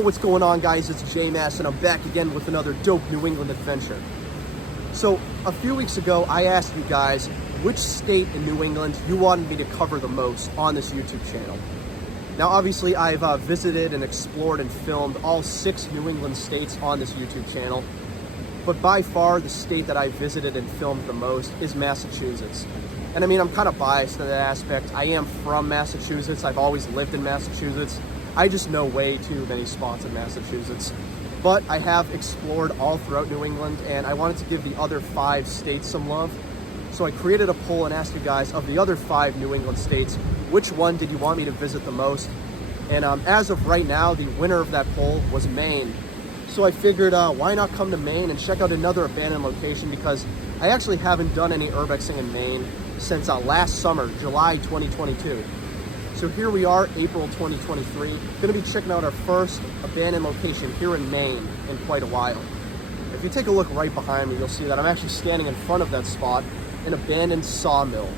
what's going on, guys? It's J-Mass, and I'm back again with another dope New England adventure. So, a few weeks ago, I asked you guys which state in New England you wanted me to cover the most on this YouTube channel. Now, obviously, I've visited and explored and filmed all 6 New England states on this YouTube channel, but by far, the state that I visited and filmed the most is Massachusetts. And I mean, I'm kind of biased in that aspect. I am from Massachusetts. I've always lived in Massachusetts. I just know way too many spots in Massachusetts. But I have explored all throughout New England, and I wanted to give the other 5 states some love. So I created a poll and asked you guys, of the other 5 New England states, which one did you want me to visit the most? And as of right now, the winner of that poll was Maine. So I figured, why not come to Maine and check out another abandoned location, because I actually haven't done any urbexing in Maine since last summer, July 2022. So here we are, April 2023, gonna be checking out our first abandoned location here in Maine in quite a while. If you take a look right behind me, you'll see that I'm actually standing in front of that spot, an abandoned sawmill.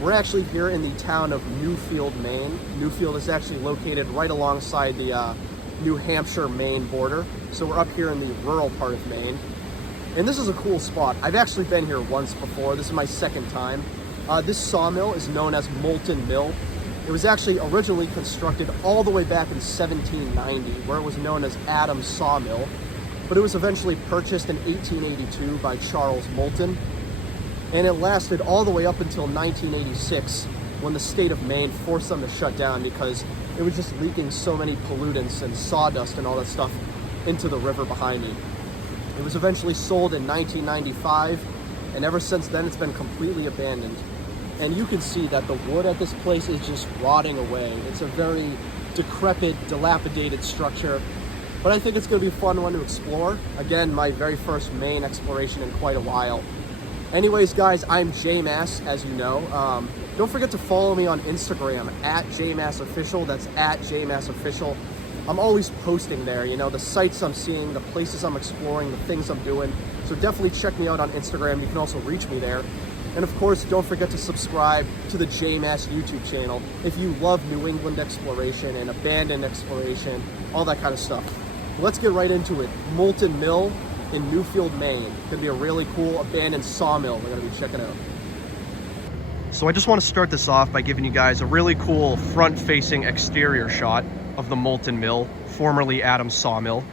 We're actually here in the town of Newfield, Maine. Newfield is actually located right alongside the New Hampshire-Maine border. So we're up here in the rural part of Maine. And this is a cool spot. I've actually been here once before. This is my second time. This sawmill is known as Moulton Mill. It was actually originally constructed all the way back in 1790, where it was known as Adams Sawmill, but it was eventually purchased in 1882 by Charles Moulton, and it lasted all the way up until 1986, when the state of Maine forced them to shut down because it was just leaking so many pollutants and sawdust and all that stuff into the river behind me. It was eventually sold in 1995, and ever since then it's been completely abandoned. And you can see that the wood at this place is just rotting away. It's a very decrepit, dilapidated structure, but I think it's gonna be a fun one to explore. Again, my very first Maine exploration in quite a while. Anyways, guys, I'm J-Mass, as you know. Don't forget to follow me on Instagram, @JMassOfficial. That's @JMassOfficial. I'm always posting there, you know, the sites I'm seeing, the places I'm exploring, the things I'm doing. So definitely check me out on Instagram. You can also reach me there. And of course, don't forget to subscribe to the J-Mass YouTube channel if you love New England exploration and abandoned exploration, all that kind of stuff. Let's get right into it. Moulton Mill in Newfield, Maine. Gonna be a really cool abandoned sawmill we're gonna be checking out. So I just want to start this off by giving you guys a really cool front-facing exterior shot of the Moulton Mill, formerly Adams Sawmill.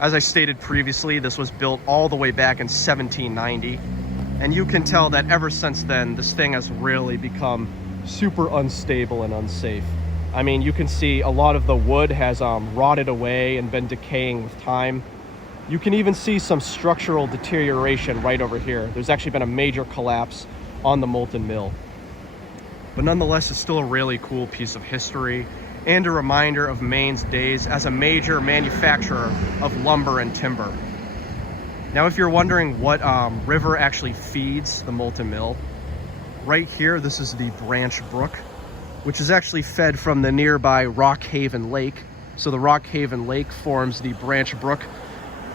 As I stated previously, this was built all the way back in 1790. And you can tell that ever since then, this thing has really become super unstable and unsafe. I mean, you can see a lot of the wood has rotted away and been decaying with time. You can even see some structural deterioration right over here. There's actually been a major collapse on the Moulton Mill. But nonetheless, it's still a really cool piece of history and a reminder of Maine's days as a major manufacturer of lumber and timber. Now, if you're wondering what river actually feeds the Moulton Mill, right here, this is the Branch Brook, which is actually fed from the nearby Rock Haven Lake. So the Rock Haven Lake forms the Branch Brook,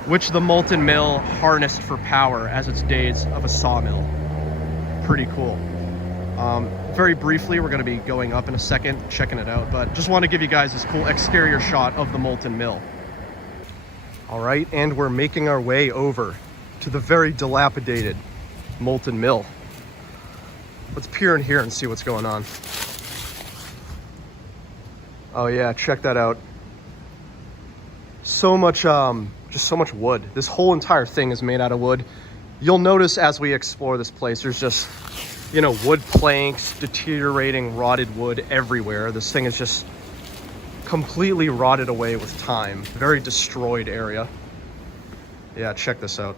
which the Moulton Mill harnessed for power as its days of a sawmill. Pretty cool. Very briefly, we're gonna be going up in a second, checking it out, but just want to give you guys this cool exterior shot of the Moulton Mill. All right, and we're making our way over to the very dilapidated Moulton Mill. Let's peer in here and see what's going on. Oh yeah, check that out. So much, just so much wood. This whole entire thing is made out of wood. You'll notice as we explore this place, there's just, you know, wood planks, deteriorating, rotted wood everywhere. This thing is just completely rotted away with time. Very destroyed area. Yeah, check this out.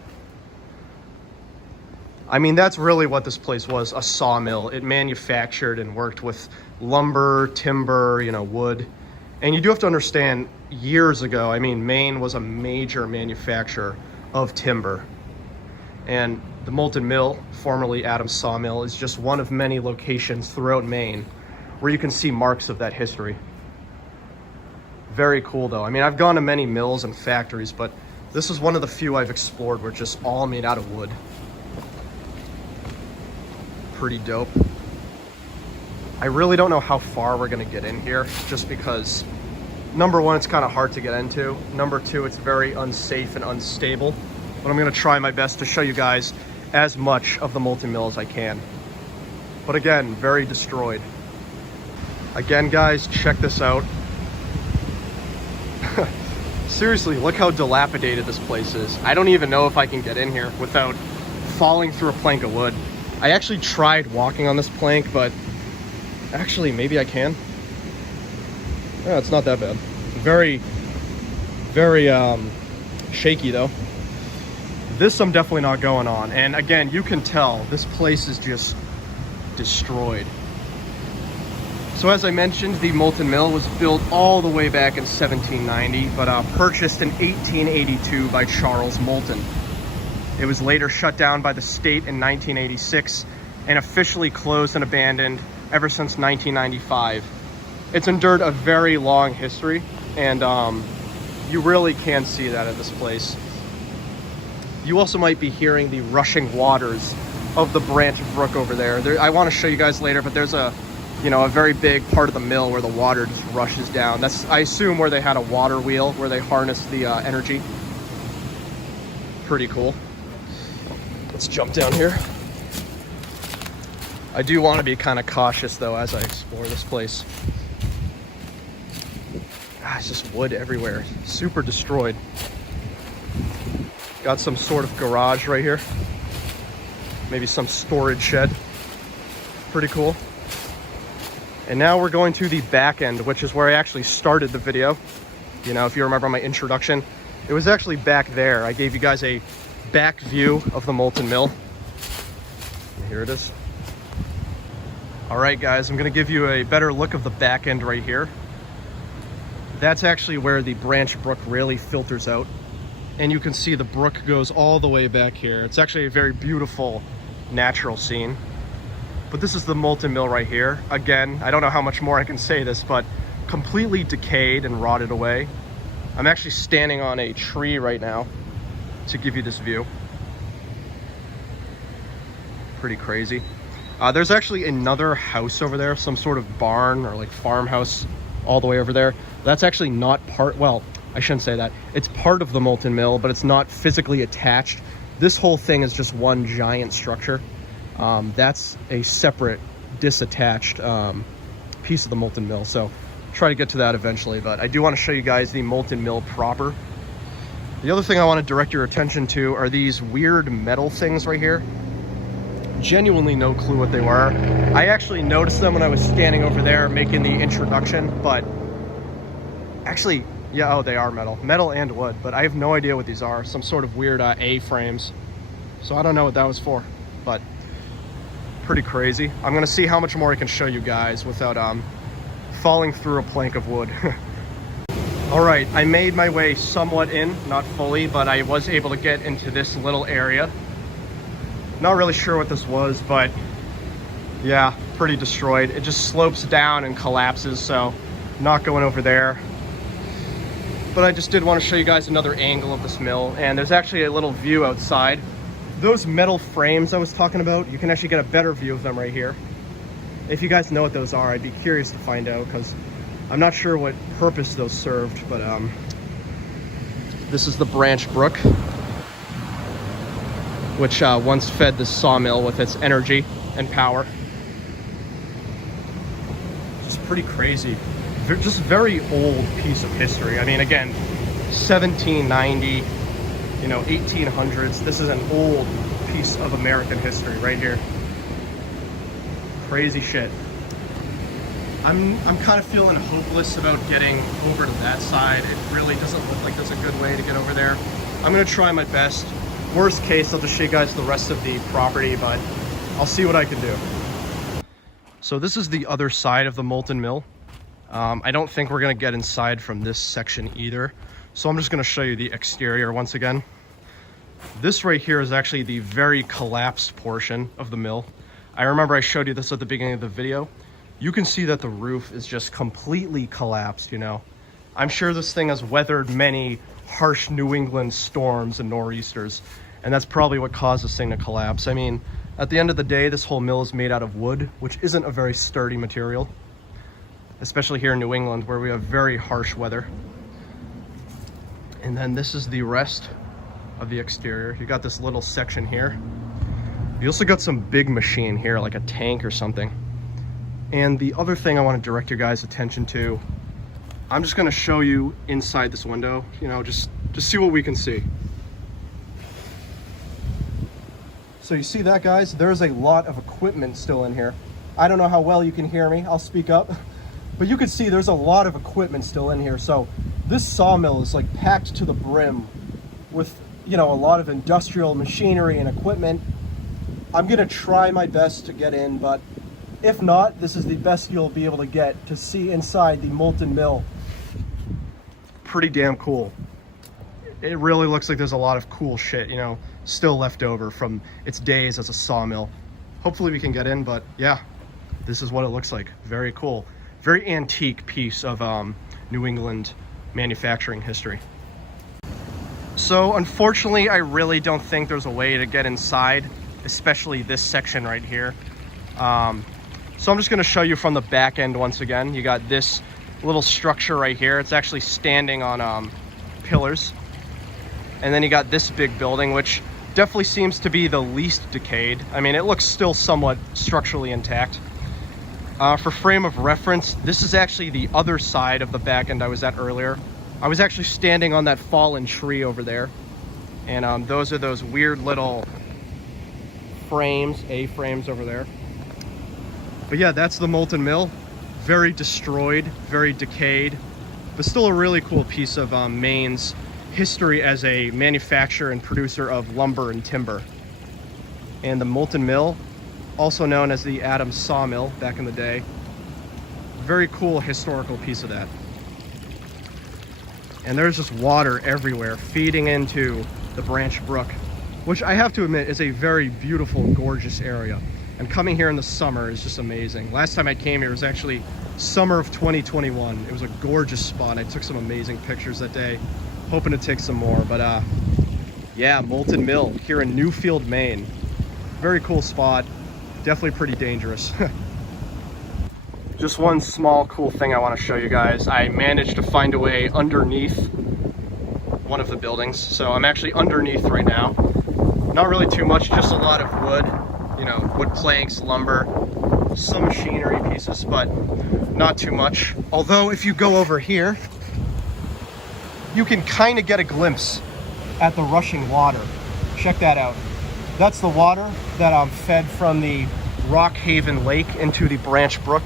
I mean, that's really what this place was, a sawmill. It manufactured and worked with lumber, timber, you know, wood. And you do have to understand, years ago, I mean, Maine was a major manufacturer of timber. And the Moulton Mill, formerly Adams Sawmill, is just one of many locations throughout Maine where you can see marks of that history. Very cool though. I mean, I've gone to many mills and factories, but this is one of the few I've explored where it's just all made out of wood. Pretty dope. I really don't know how far we're gonna get in here, just because Number one, it's kind of hard to get into. Number two, it's very unsafe and unstable. But I'm gonna try my best to show you guys as much of the Moulton Mill as I can. But again, very destroyed. Again, guys, check this out. Seriously, look how dilapidated this place is. I don't even know if I can get in here without falling through a plank of wood. I actually tried walking on this plank, but actually, maybe I can. Yeah, it's not that bad. Very, very shaky though. This I'm definitely not going on. And again, you can tell this place is just destroyed. So as I mentioned, the Moulton Mill was built all the way back in 1790, but purchased in 1882 by Charles Moulton. It was later shut down by the state in 1986 and officially closed and abandoned ever since 1995. It's endured a very long history, and you really can see that at this place. You also might be hearing the rushing waters of the Branch Brook over there. I want to show you guys later, but there's a very big part of the mill where the water just rushes down. That's, I assume, where they had a water wheel where they harness the energy. Pretty cool. Let's jump down here. I do want to be kind of cautious though as I explore this place. It's just wood everywhere, super destroyed. Got some sort of garage right here. Maybe some storage shed. Pretty cool. And now we're going to the back end, which is where I actually started the video. You know, if you remember my introduction, it was actually back there. I gave you guys a back view of the Moulton Mill. Here it is. All right, guys, I'm gonna give you a better look of the back end right here. That's actually where the Branch Brook really filters out. And you can see the brook goes all the way back here. It's actually a very beautiful natural scene. But this is the Moulton Mill right here. Again, I don't know how much more I can say this, but completely decayed and rotted away. I'm actually standing on a tree right now to give you this view. Pretty crazy. There's actually another house over there, some sort of barn or like farmhouse all the way over there. That's actually not part, well, I shouldn't say that. It's part of the Moulton Mill, but it's not physically attached. This whole thing is just one giant structure. That's a separate, disattached piece of the Moulton Mill. So try to get to that eventually, but I do want to show you guys the Moulton Mill proper. The other thing I want to direct your attention to are these weird metal things right here. Genuinely no clue what they were. I actually noticed them when I was standing over there making the introduction, but actually, yeah, oh, they are metal and wood, but I have no idea what these are. Some sort of weird A-frames. So I don't know what that was for, but pretty crazy. I'm gonna see how much more I can show you guys without falling through a plank of wood. All right, I made my way somewhat in, not fully, but I was able to get into this little area. Not really sure what this was, but yeah, pretty destroyed. It just slopes down and collapses, so not going over there. But I just did want to show you guys another angle of this mill, and there's actually a little view outside. Those metal frames I was talking about, you can actually get a better view of them right here. If you guys know what those are, I'd be curious to find out, because I'm not sure what purpose those served, but this is the Branch Brook, which once fed the sawmill with its energy and power. Just pretty crazy. Just very old piece of history. I mean, again, 1790, 1800s. This is an old piece of American history right here. Crazy shit. I'm kind of feeling hopeless about getting over to that side. It really doesn't look like there's a good way to get over there. I'm gonna try my best. Worst case, I'll just show you guys the rest of the property, but I'll see what I can do. So this is the other side of the Moulton Mill. I don't think we're gonna get inside from this section either. So I'm just gonna show you the exterior once again. This right here is actually the very collapsed portion of the mill. I remember I showed you this at the beginning of the video. You can see that the roof is just completely collapsed, I'm sure this thing has weathered many harsh New England storms and nor'easters, and that's probably what caused this thing to collapse. I mean, at the end of the day, this whole mill is made out of wood, which isn't a very sturdy material. especially here in New England where we have very harsh weather. And then this is the rest of the exterior. You got this little section here. You also got some big machine here, like a tank or something. And the other thing I want to direct your guys' attention to, I'm just going to show you inside this window, you know, just see what we can see. So you see that, guys? There's a lot of equipment still in here. I don't know how well you can hear me. I'll speak up. But you can see there's a lot of equipment still in here. So this sawmill is like packed to the brim with, you know, a lot of industrial machinery and equipment. I'm going to try my best to get in, but if not, this is the best you'll be able to get to see inside the Moulton Mill. Pretty damn cool. It really looks like there's a lot of cool shit, you know, still left over from its days as a sawmill. Hopefully we can get in, but yeah, this is what it looks like. Very cool. Very antique piece of New England manufacturing history. So unfortunately, I really don't think there's a way to get inside, especially this section right here. So I'm just going to show you from the back end once again. You got this little structure right here. It's actually standing on pillars. And then you got this big building, which definitely seems to be the least decayed. I mean, it looks still somewhat structurally intact. For frame of reference, this is actually the other side of the back end I was at earlier. I was actually standing on that fallen tree over there. And those are those weird little frames, A-frames over there. But yeah, that's the Moulton Mill. Very destroyed, very decayed, but still a really cool piece of Maine's history as a manufacturer and producer of lumber and timber. And the Moulton Mill, also known as the Adams Sawmill back in the day. Very cool historical piece of that. And there's just water everywhere feeding into the Branch Brook, which I have to admit is a very beautiful, gorgeous area. And coming here in the summer is just amazing. Last time I came here was actually summer of 2021. It was a gorgeous spot. I took some amazing pictures that day, hoping to take some more. But yeah, Moulton Mill here in Newfield, Maine. Very cool spot. Definitely pretty dangerous. Just one small cool thing I want to show you guys. I managed to find a way underneath one of the buildings. So I'm actually underneath right now. Not really too much, just a lot of wood. You know, wood planks, lumber, some machinery pieces, but not too much. Although if you go over here, you can kind of get a glimpse at the rushing water. Check that out. That's the water that fed from the Rock Haven Lake into the Branch Brook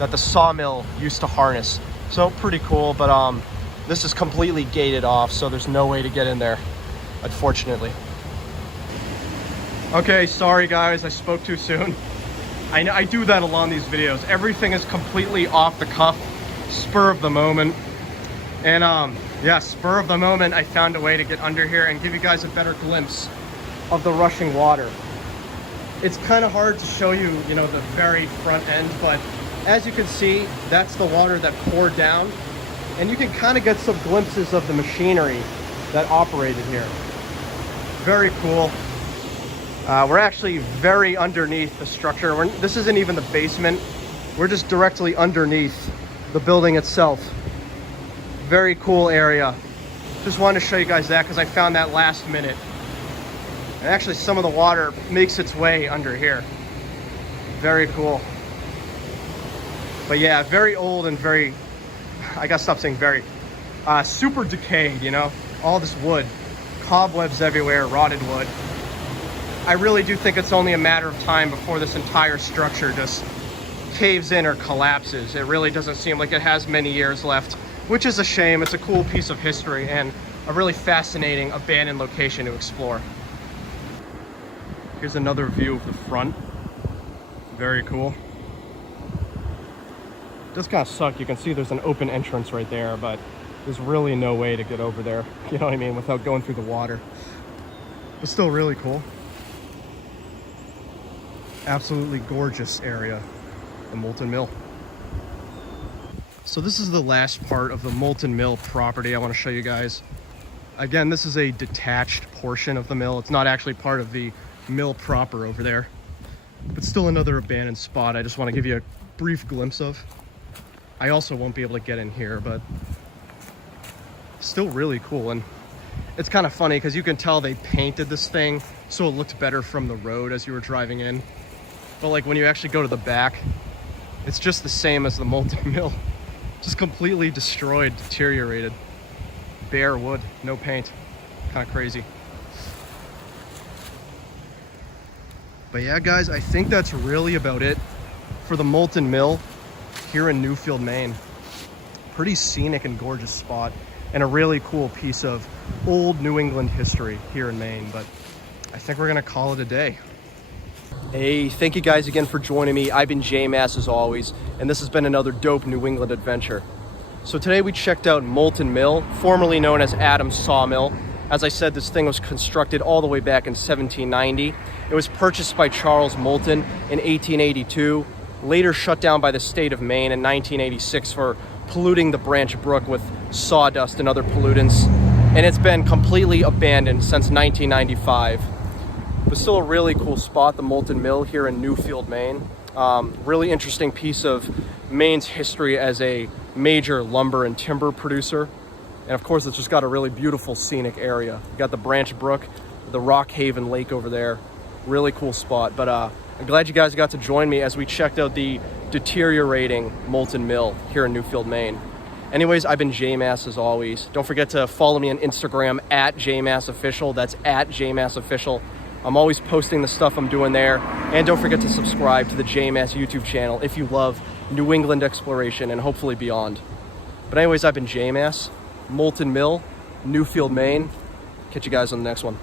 that the sawmill used to harness. So pretty cool, but this is completely gated off, so there's no way to get in there, unfortunately. Okay, sorry guys, I spoke too soon. I know I do that a lot in these videos. Everything is completely off the cuff, spur of the moment. And yeah, spur of the moment, I found a way to get under here and give you guys a better glimpse of the rushing water. It's kind of hard to show you, you know, the very front end, but as you can see, that's the water that poured down. And you can kind of get some glimpses of the machinery that operated here. Very cool. We're actually very underneath the structure. This isn't even the basement. We're just directly underneath the building itself. Very cool area. Just wanted to show you guys that because I found that last minute. And actually some of the water makes its way under here. Very cool. But yeah, very old and very, I gotta stop saying very, super decayed, you know? All this wood, cobwebs everywhere, rotted wood. I really do think it's only a matter of time before this entire structure just caves in or collapses. It really doesn't seem like it has many years left, which is a shame. It's a cool piece of history and a really fascinating abandoned location to explore. Here's another view of the front. Very cool. It does kind of suck. You can see there's an open entrance right there, but there's really no way to get over there, you know what I mean, without going through the water. But still really cool. Absolutely gorgeous area, the Moulton Mill. So this is the last part of the Moulton Mill property I want to show you guys. Again, this is a detached portion of the mill. It's not actually part of the mill proper over there, but still another abandoned spot I just want to give you a brief glimpse of. I also won't be able to get in here, but still really cool. And it's kind of funny because you can tell they painted this thing so it looked better from the road as you were driving in. But like when you actually go to the back, it's just the same as the Moulton Mill. Just completely destroyed, deteriorated. Bare wood, no paint. Kind of crazy. But yeah, guys, I think that's really about it for the Moulton Mill here in Newfield, Maine. Pretty scenic and gorgeous spot, and a really cool piece of old New England history here in Maine. But I think we're gonna call it a day. Hey, thank you guys again for joining me. I've been J-Mass as always, and this has been another dope New England adventure. So today we checked out Moulton Mill, formerly known as Adams Sawmill. As I said, this thing was constructed all the way back in 1790. It was purchased by Charles Moulton in 1882, later shut down by the State of Maine in 1986 for polluting the Branch Brook with sawdust and other pollutants. And it's been completely abandoned since 1995. But still a really cool spot, the Moulton Mill here in Newfield, Maine. Really interesting piece of Maine's history as a major lumber and timber producer. And of course, it's just got a really beautiful scenic area. You got the Branch Brook, the Rock Haven Lake over there. Really cool spot. But I'm glad you guys got to join me as we checked out the deteriorating Moulton Mill here in Newfield, Maine. Anyways, I've been J-Mass as always. Don't forget to follow me on Instagram at JMassOfficial. That's at JMassOfficial. I'm always posting the stuff I'm doing there. And don't forget to subscribe to the J-Mass YouTube channel if you love New England exploration and hopefully beyond. But anyways, I've been J-Mass. Moulton Mill, Newfield, Maine. Catch you guys on the next one.